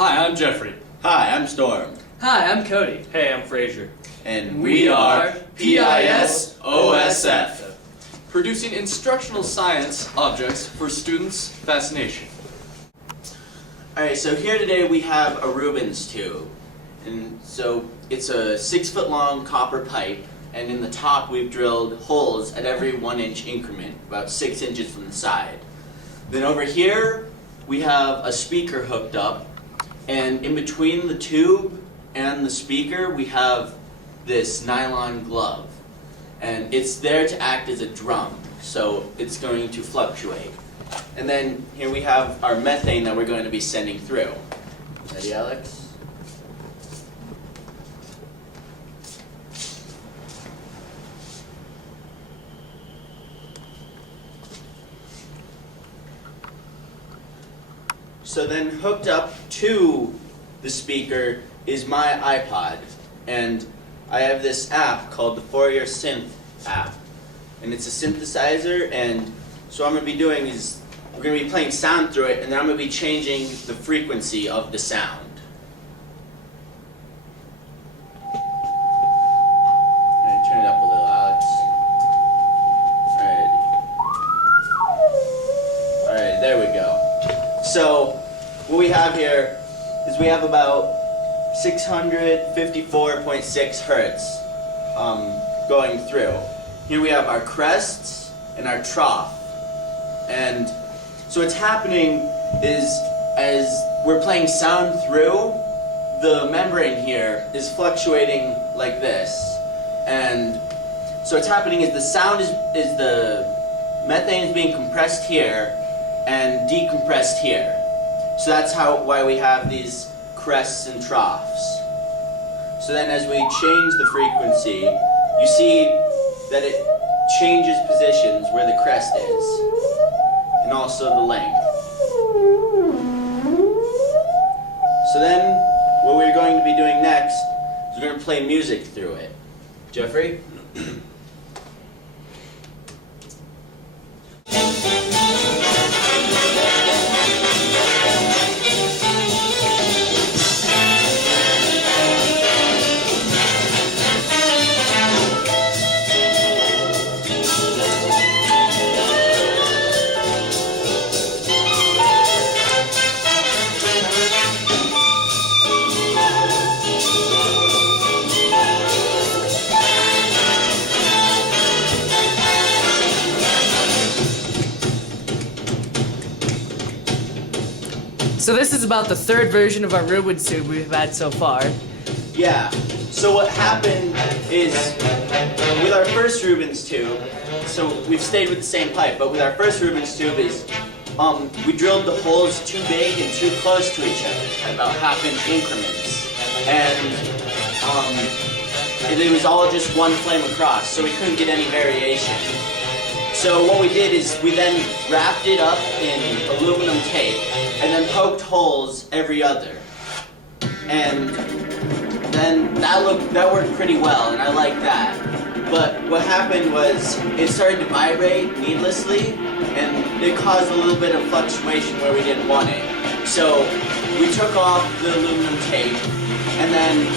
Hi, I'm Jeffrey. Hi, I'm Storm. Hi, I'm Cody. Hey, I'm Frazier. And we are PISOSF. Producing instructional science objects for students' fascination. Alright, so here today we have a Rubens tube. And so it's a 6-foot long copper pipe, and in the top we've drilled holes at every 1-inch increment, about 6 inches from the side. Then over here we have a speaker hooked up, and in between the tube and the speaker we have this nylon glove. And it's there to act as a drum, so it's going to fluctuate. And then here we have our methane that we're going to be sending through. Ready, Alex? So then hooked up to the speaker is my iPod, and I have this app called the Fourier Synth app, and it's a synthesizer. And so what I'm going to be doing is we're going to be playing sound through it, and then I'm going to be changing the frequency of the sound. Alright, turn it up a little, Alex. Alright, there we go. So what we have here is we have about 654.6 hertz going through. Here we have our crests and our trough. And so what's happening is as we're playing sound through, the membrane here is fluctuating like this. And so what's happening is the sound is the methane is being compressed here and decompressed here. So that's why we have these crests and troughs. So then as we change the frequency, you see that it changes positions where the crest is, and also the length. So then what we're going to be doing next is we're going to play music through it. Jeffrey? So this is about the third version of our Rubens Tube we've had so far. Yeah. So what happened is, with our first Rubens Tube, so we've stayed with the same pipe, but with our first Rubens Tube is, we drilled the holes too big and too close to each other, at about half-inch increments. And it was all just one flame across, so we couldn't get any variation. So what we did is we then wrapped it up in aluminum tape and then poked holes every other. And then that worked pretty well, and I liked that. But what happened was it started to vibrate needlessly, and it caused a little bit of fluctuation where we didn't want it. So we took off the aluminum tape, and then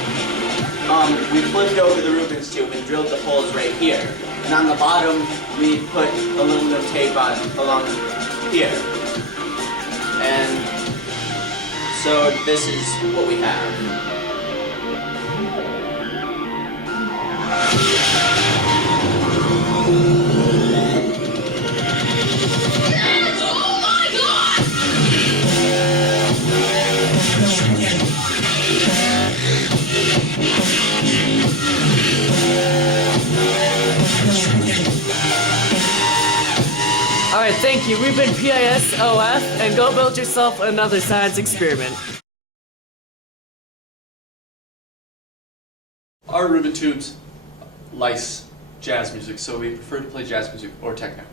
we flipped over the Rubens Tube and drilled the holes right here. And on the bottom, we put aluminum tape on along here. And so this is what we have. Alright, thank you. We've been PISOF, and go build yourself another science experiment. Our Rubens Tubes likes jazz music, so we prefer to play jazz music or techno.